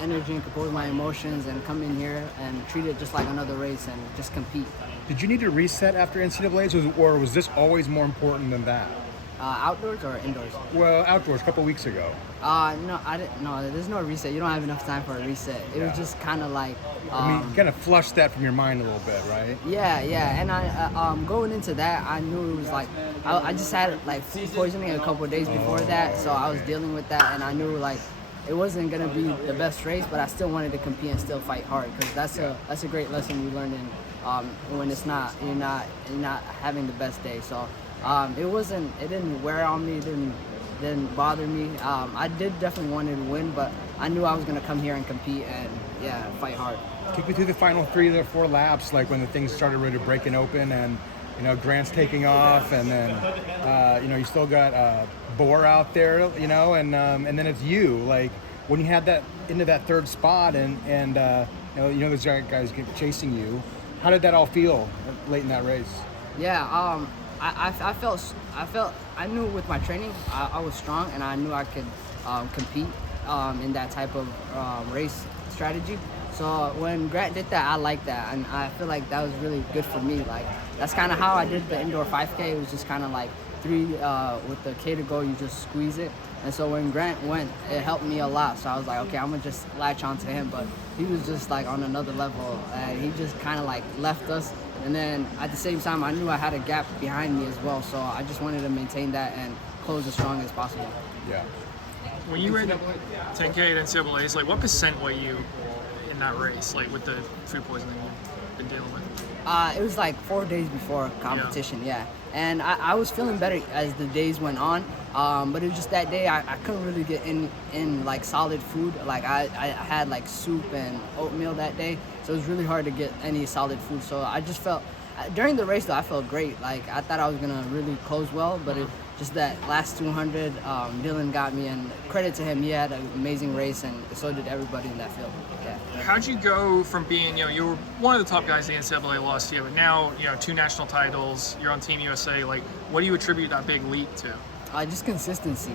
energy and compose my emotions and come in here and treat it just like another race and just compete. Did you need to reset after NCAAs, or was this always more important than that? Outdoors or indoors? Well, outdoors, a couple weeks ago. No, I didn't. No, there's no reset. You don't have enough time for a reset. It was just kind of like. I mean, kind of flush that from your mind a little bit, right? Yeah, and I going into that, I knew it was like I just had like food poisoning a couple of days before that, so I was dealing with that, and I knew like it wasn't gonna be the best race, but I still wanted to compete and still fight hard because that's a great lesson you learn in when it's not you're not having the best day. So it didn't wear on me, didn't bother me. I did definitely wanted to win, but I knew I was gonna come here and compete and fight hard. Take me through the final 3 or 4 laps, like when the things started really breaking open and Grant's taking off, and then you still got Bohr out there, and then it's you. Like when you had that into that 3rd spot, and those guys chasing you. How did that all feel late in that race? Yeah, I knew with my training I was strong, and I knew I could compete in that type of race strategy. So when Grant did that, I liked that, and I feel like that was really good for me. Like that's kind of how I did the indoor 5K. It was just kind of like 3 with the K to go, you just squeeze it. And so when Grant went, it helped me a lot. So I was like, okay, I'm gonna just latch on to him. But he was just like on another level, and he just kind of like left us. And then at the same time, I knew I had a gap behind me as well. So I just wanted to maintain that and close as strong as possible. Yeah. When you ran 10K at NCAAs, like what % were you in that race, like with the food poisoning you've been dealing with? It was like 4 days before competition, yeah. And I was feeling better as the days went on, but it was just that day I couldn't really get in like solid food. Like I had like soup and oatmeal that day, so it was really hard to get any solid food. So I just felt, during the race though, I felt great. Like I thought I was gonna really close well, but it just that last 200, Dylan got me, and credit to him, he had an amazing race, and so did everybody in that field. Yeah. How'd you go from being, you were one of the top guys the NCAA lost to you, but now, 2 national titles, you're on Team USA. Like, what do you attribute that big leap to? Just consistency.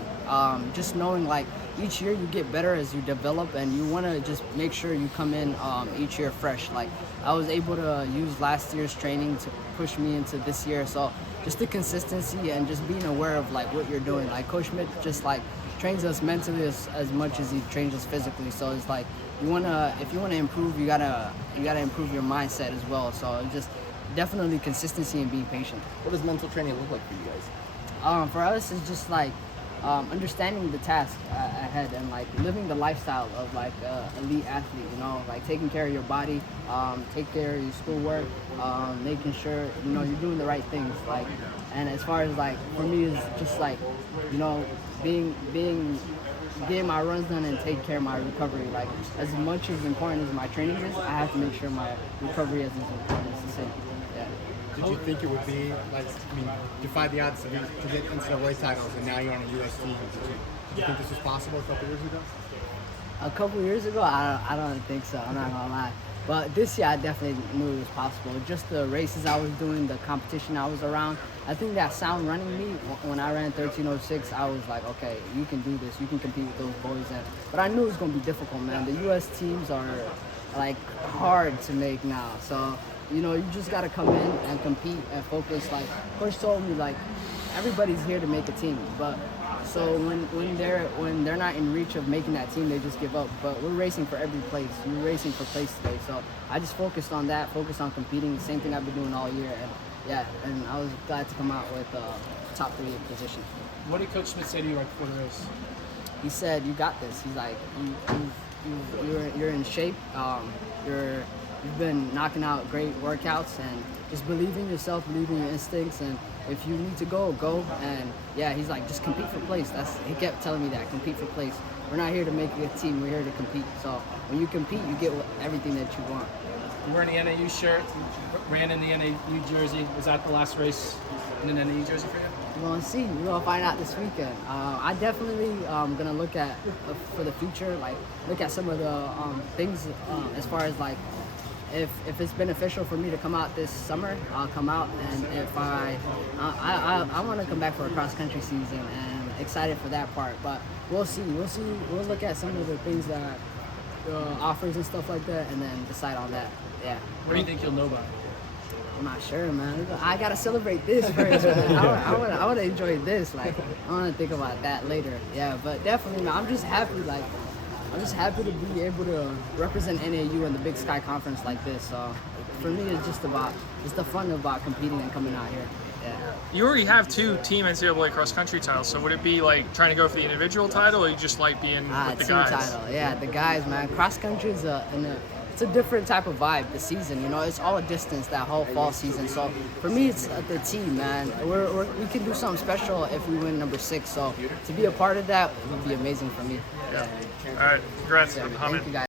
Just knowing like each year you get better as you develop, and you want to just make sure you come in each year fresh. Like I was able to use last year's training to push me into this year. So just the consistency and just being aware of like what you're doing. Like Coach Schmidt just like trains us mentally as much as he trains us physically. So it's like if you wanna improve, you gotta improve your mindset as well. So just definitely consistency and being patient. What does mental training look like for you guys? For us, it's just like understanding the task ahead and like living the lifestyle of like elite athlete. Like taking care of your body, take care of your schoolwork, making sure you're doing the right things. Like, and as far as like for me, it's just like getting my runs done and take care of my recovery. Like as much as important as my training is, I have to make sure my recovery is as important as the same. Yeah. Did you think it would be defy the odds to get NCAA titles, and now you're on a US team? Did you think this was possible a couple years ago? A couple years ago, I don't think so. I'm not gonna lie. But this year, I definitely knew it was possible. Just the races I was doing, the competition I was around. I think that sound running me when I ran 13:06, I was like, okay, you can do this. You can compete with those boys. But I knew it was gonna be difficult, man. The U.S. teams are like hard to make now. So you just gotta come in and compete and focus. Like Coach told me, like everybody's here to make a team, but so when they're not in reach of making that team, they just give up. But we're racing for every place. We're racing for place today. So I just focused on that, focused on competing. The same thing I've been doing all year, and I was glad to come out with top 3 position. What did Coach Schmidt say to you right before the race? He said, "You got this." He's like, "You're in shape. You've been knocking out great workouts, and just believe in yourself, believe in your instincts, and if you need to go." And he's like, just compete for place. He kept telling me that, compete for place. We're not here to make a team, we're here to compete. So when you compete, you get everything that you want. You're wearing the NAU shirt, ran in the NAU jersey. Was that the last race in an NAU jersey for you? We're gonna see. We're gonna find out this weekend. I definitely gonna look at for the future, like look at some of the things as far as like if it's beneficial for me to come out this summer, I'll come out. And if I want to come back for a cross country season, and excited for that part. But we'll see. We'll look at some of the things that offers and stuff like that, and then decide on that. Yeah. What do you think you'll know about it? I'm not sure, man. I gotta celebrate this first, man. I wanna enjoy this. Like, I wanna think about that later. Yeah, but definitely, man. I'm just happy. Like, I'm just happy to be able to represent NAU in the Big Sky Conference like this. So, for me, it's just the fun about competing and coming out here. Yeah. You already have 2 team NCAA cross country titles, so would it be like trying to go for the individual title, or you just like being with the team guys? title. Yeah, the guys, man. Cross country is it's a different type of vibe. The season, you know, it's all a distance that whole fall season. So for me, it's the team, man. We can do something special if we win number 6. So to be a part of that would be amazing for me. Yeah. All right. Congrats, Yeah, Abdihamid. thank you guys.